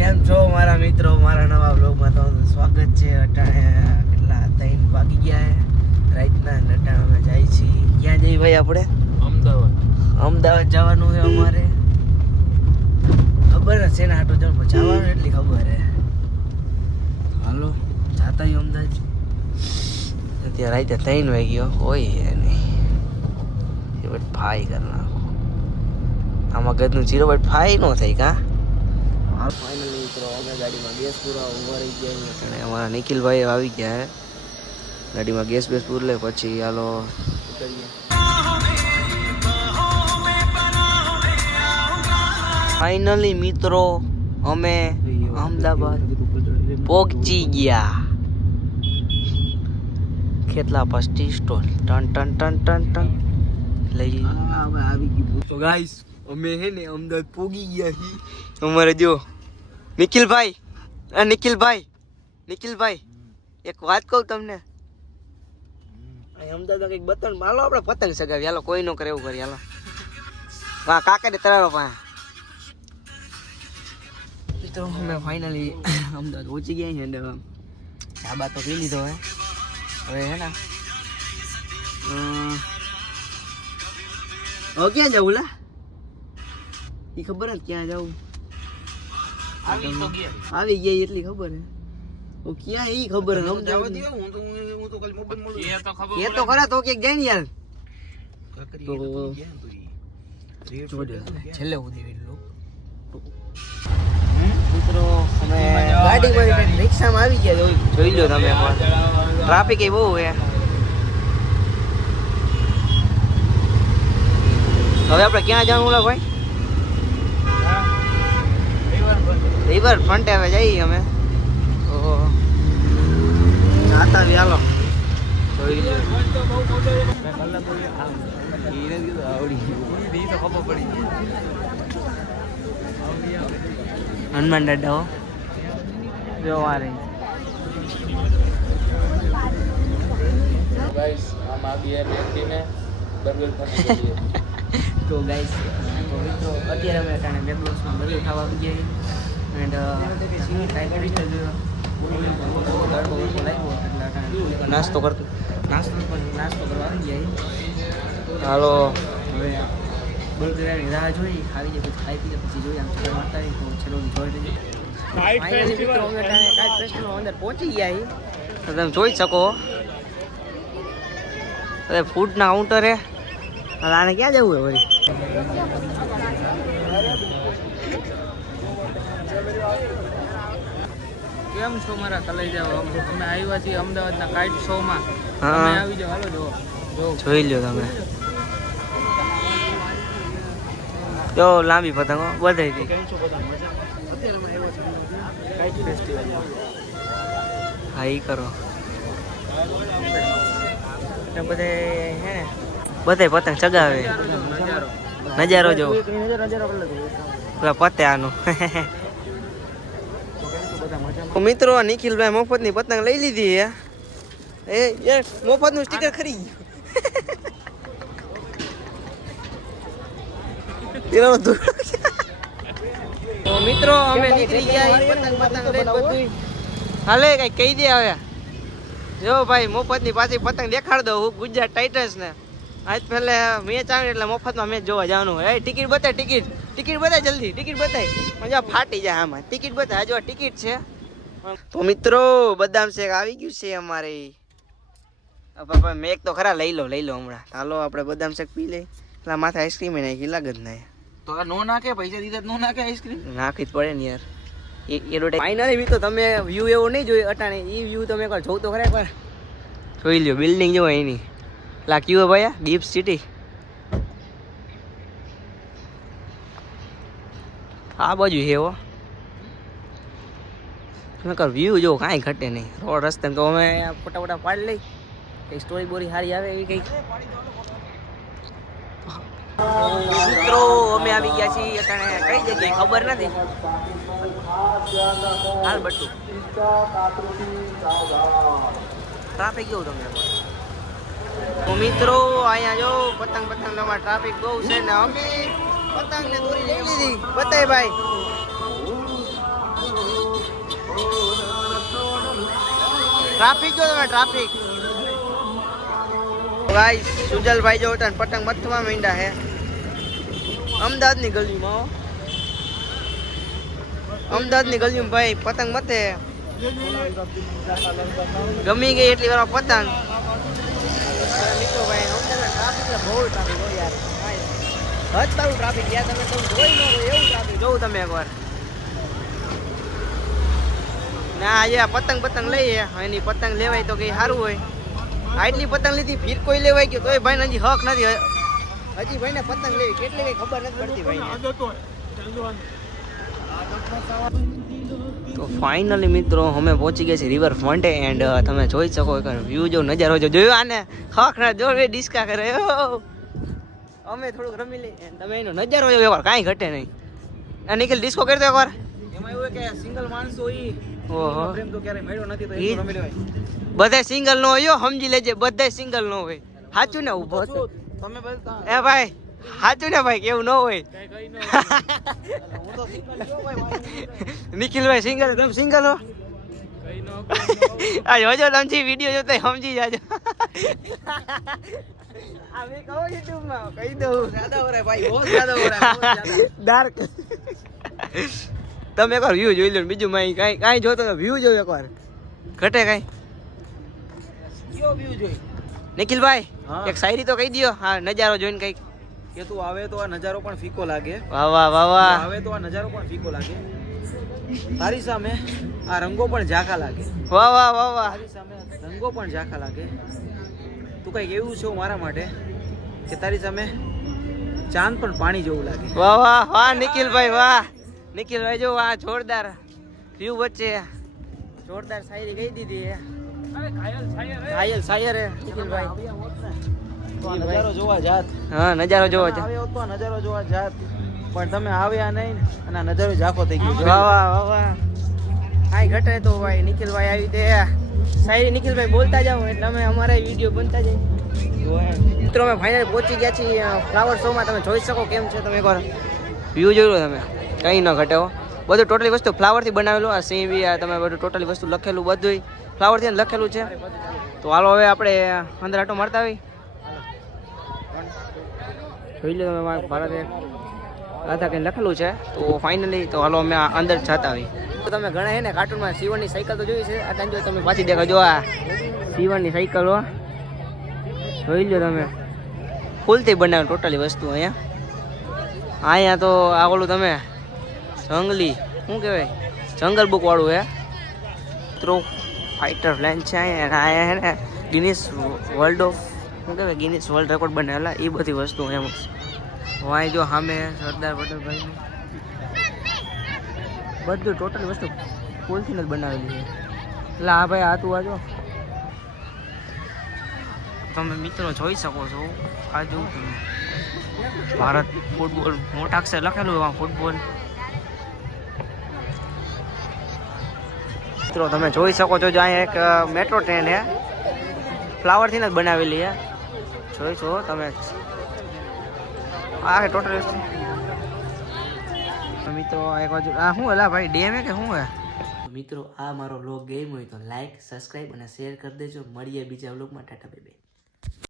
કેમ છો મારા મિત્રો, મારા નવા બ્લોગમાં તમારું સ્વાગત છે. અટાણે કેટલા 3 વાગી ગયા છે રાતના. અટાણે અમે જાય છીએ. ક્યાં જઈએ ભાઈ આપણે? અમદાવાદ જવાનું છે અમારે. ખબર છે ને આટો જવાનું એટલી ખબર છે. હાલો જાતા અમદાવાદ. અત્યારે રાતે 3 વાગ્યો હોય નહીં. એ ફાઈ કરી નાખો આમાં ગદનું 0.5 નો થાય કા. ફાઇનલી મિત્રો અમે ગાડીમાં ગેસ પૂરા ઉભા રહી ગયા અને અમારા નિખિલભાઈ આવી ગયા છે ગાડીમાં ગેસ પૂર લે પછી હાલો ફાઇનલી મિત્રો અમે અમદાવાદ પહોંચી ગયા. કેટલા પસ્તી સ્ટોલ ટન ટન ટન ટન ટન લઈ આવી ગયું. તો ગાઈસ અમે હે ને અમદાવાદ પોગી ગયા છીએ. અમારે જો નિખિલભાઈ નિખિલભાઈ એક વાત કહું તમને. અમદાવાદમાં કંઈક બતન માલો આપણે પતંગ સગાવી. હાલો કોઈ નો કરે એવું કરી. હાલો હા કાકા ને તરાવા પાસે. તો અમે ફાઇનલી અમદાવાદ પહોંચી ગયા છીએ. ચાબા તો પી લીધો હવે હે ને હવે ક્યાં જવું લા એ ખબર જ ક્યાં જવું. આવી ગયા એટલી ખબર હે. ક્યાં એ ખબર હે એ તો ખરા તો કે જાય ને યાર. તો છેલ્લે સુધી મિત્રો અમે ગાડીમાં રિક્ષામાં આવી ગયા. જોઈ લો તમે ટ્રાફિક એ બહુ હે. હવે આપણે ક્યાં જવાનું ઓલા ભાઈ? રિવર ફ્રન્ટ હવે જઈએ અમે. તો જાતા ચાલો જોઈ લો. હનુમાન દાદા હો જો આ રહી. गाइस हम आ गए व्यक्ति में बर्गर खाने के लिए. તો ગાઈસ તો મિત્રો અત્યારે અમે અટાણે બેંગ્લોરમાં બર્ગર ખાવા આવી ગયા એન્ડ નાસ્તો કરવા આવી ગયા. હાલો હવે બર્ગરની રાહ જોઈ. ખાવી જાય પછી ખાઈ પીએ પછી જોઈએ આમ ચક્કર મારતા હોય તો છેલ્લો જોઈ લઈએ. ફાઇનલી મિત્રો અમે અટાણે કાચ ફેસ્ટિવલ અંદર પહોંચી ગયા તો તમે જોઈ શકો. અરે ફૂડના કાઉન્ટર હે. આને ક્યાં જવું હે ભાઈ? કેમ છો મારા કલેજાઓ? અમે આવ્યા છીએ અમદાવાદના કાઇટ શોમાં. હા તમે આવી જાઓ. હાલો જો જોઈ લ્યો તમે. જો લાંબી પતંગો બધાઈ હતી. હા ઈ કરો બધે હે ને બધાય પતંગ ચગાવે. નજારો જો પેલા પતે આનું. મિત્રો નિખિલભાઈ મફતની પતંગ લઈ લીધી હે. મફતનું સ્ટીકર ખરી ગયું. તો મિત્રો અમે નીકળી ગયા પતંગ લઈને બધું. હાલે કઈ કહી દે હવે. જો ભાઈ મફતની પાછી પતંગ દેખાડ દો. હું ગુજરાત ટાઇટન્સ ને આજ પહેલે મેચ આવે એટલે મફતમાં મેચ જોવા જવાનું. એ ટિકિટ બતાય ટિકિટ બતાય જલ્દી. ટિકિટ બતાય મજા ફાટી જાય આમાં. ટિકિટ બતાય. જો ટિકિટ છે. તો મિત્રો બદામ શેક આવી ગયું છે અમારે. પપ્પા મેક તો ખરા લઈ લો હમણાં. હાલો આપણે બદામ શેક પી લઈ. એટલે માથે આઈસ્ક્રીમ નાખી લાગે જ ના. તો નો નાખે પૈસા દીધા નો નાખે આઈસ્ક્રીમ નાખી જ પડે ને યાર. ફાઇનલી મિત્રો તમે વ્યૂ એવો નહીં જોયું અટાણે. એ વ્યૂ તમે એકવાર જોઉં તો ખરા એકવાર જોઈ લ્યો. બિલ્ડિંગ જો એની લાગ્યું ભાઈ ગિફ્ટ સિટી. આ બાજુ છે એવો વ્યૂ જો કાંઈ ઘટે નહીં. રોડ રસ્તે તો અમે ફોટા પાડી લઈ. કંઈક સ્ટોરી બોરી સારી આવે એવી કંઈક. મિત્રો અમે આવી ગયા છીએ અટાણે કઈ જગ્યાએ ખબર નથી. હાલ બટુ ટ્રાફિક કેવું તમને? તો મિત્રો અહીંયા જો પતંગ તમારે ટ્રાફિક બહુ છે ને અમે પતંગ ને દોરી લઈ લીધી. બતાય ભાઈ ટ્રાફિક જો તમે ટ્રાફિક ગાઈસ સુજલભાઈ જો ઉઠાન પતંગ મથવા માંડ્યા હે અમદાવાદની ગલીમાં હો. અમદાવાદની ગલીમાં ભાઈ પતંગ મથે ગમી ગઈ એટલી વાર પતંગ ભાઈ ટ્રાફિક બહુ ટ્રાફિક હોય યાર હદ તારું ટ્રાફિક યાર તમે જોઈ ન એવું ટ્રાફિક જોઉં તમે એકવાર ના આજે પતંગ લઈએ એની પતંગ લેવાય તો કઈ સારું હોય આટલી પતંગ લીધી ફીર કોઈ લેવાય ગયો તોય ભાઈ હજી હક નથી હજી ભાઈને પતંગ લેવી કેટલી કઈ ખબર નથી પડતી ભાઈ તો ફાઇનલી મિત્રો અમે પહોંચી ગયા છીએ રિવર ફ્રન્ટે એન્ડ તમે જોઈ શકો વ્યૂ જો નજારો જોયો આને હક ના જો ડિસ્કા કરે અમે થોડુંક રમી લઈએ તમે એનો નજારો જોયો એકવાર કાંઈ ઘટે નહીં આ નિખિલ ડિસ્કો કરી દો એકવાર એમાં એવું કે સિંગલ માણસો ઈ ઓહો પ્રેમ તો ક્યારે મળ્યો નથી તો એ રમી લેવાય બધા સિંગલ નો હોય સમજી લેજે બધા સિંગલ નો હોય સાચું ને ઉભો તમે બધા એ ભાઈ સાચું ને ભાઈ કેવું ન હોય કઈ ન હું તો સિંગલ છો ભાઈ નિખિલભાઈ સિંગલ તમે સિંગલ હો કઈ ન આ જોજો તમે વિડીયો જોતા સમજી જાજો આ મેં કહો YouTube માં કહી દઉં જ્યાદા હો રે ભાઈ બહુ જ્યાદા હો રે બહુ જ્યાદા ડાર્ક તમે એકવાર વ્યૂ જોઈ લો બીજું મેં કાંઈ જોતો તો વ્યૂ જોયો એકવાર ઘટે કાંઈ કયો વ્યૂ જોઈ નિખિલભાઈ હા. એક શાયરી તો કહી દો હા નજારો જોઈને કંઈક કે તું આવે તો આ નજારો પણ ફીકો લાગે વાહ વાહ વાહ વાહ આવે તો આ નજારો પણ ફીકો લાગે તારી સામે આ રંગો પણ ઝાંખા લાગે વાહ વાહ વાહ વાહ તારી સામે રંગો પણ ઝાંખા લાગે તું કંઈક એવું છે મારા માટે કે તારી સામે ચાંદ પણ પાણી જેવું લાગે વાહ વાહ વાહ નિખિલભાઈ વાહ નિખિલભાઈ જો વાહ જોરદાર વ્યૂ વચ્ચે જોરદાર શાયરી કહી દીધી ઘાયલ શાયર હે નિખિલભાઈ નજારો જોવા જાત હા નજારો જોવો છે આવે હોત તો આ નજારો જોવા જાત પણ તમે આવ્યા નહીં અને આ નજારો ઝાંખો થઈ ગયો વાહ વાહ વાહ વાહ આઈ ઘટે તો ભાઈ નિખિલભાઈ આવી તે શાયરી નિખિલભાઈ બોલતા જાઓ એટલે અમે અમારા વિડીયો બનતા જાય મિત્રો અમે ફાઇનલ પહોંચી ગયા છીએ ફ્લાવર શોમાં તમે જોઈ શકો કેમ છે તમે એકવાર વ્યૂ જોઈ લો તમે કંઈ ન ઘટે હો બધું ટોટલી વસ્તુ ફ્લાવરથી બનાવેલું આ સિંહ બી આ તમે બધું ટોટલી વસ્તુ લખેલું બધું ફ્લાવરથી લખેલું છે તો હાલો હવે આપણે અંદર આટો મારતા આવી જોઈ લો તમે ભારત આધા કંઈ લખેલું છે તો ફાઇનલી તો હાલો અમે અંદર જતા આવી તો તમે ઘણા હે ને કાર્ટૂનમાં સીવનની સાયકલ તો જોઈ છે આ ટાઈમ જો તમે પાછી દેખાજો આ સીવનની સાયકલ હો જોઈ લો તમે ફૂલથી બનાવે ટોટલી વસ્તુ અહીંયા તો આ ઓલું તમે જંગલી શું કહેવાય જંગલ બુક વાળું હે મિત્રો ફાઇટર પ્લેન છે અહીંયા હે ને ગિનિસ વર્લ્ડ ઓફ શું કહેવાય ગિનિસ વર્લ્ડ રેકોર્ડ બનેલા એ બધી વસ્તુ એમ વાય જો સામે સરદાર પટેલભાઈનું બધું ટોટલ વસ્તુ ફૂલથી જ બનાવેલી છે એટલે હા ભાઈ આ તું આજો તમે મિત્રો જોઈ શકો છો આ જો ભારત ફૂટબોલ મોટા અક્ષર લખેલું એમાં ફૂટબોલ મિત્રો તમે જોઈ શકો છો જો અહીંયા એક મેટ્રો ટ્રેન છે ફ્લાવરથી જ બનાવેલી છે જોઈ છો તમે આ ટોટલ મિત્રો એક બાજુ આ શું હલા ભાઈ ડેમ હે કે શું હે મિત્રો આ મારો વ્લોગ ગેમ હોય તો લાઈક સબસ્ક્રાઇબ અને શેર કરી દેજો મળીએ બીજા વ્લોગમાં ટાટા બાય બાય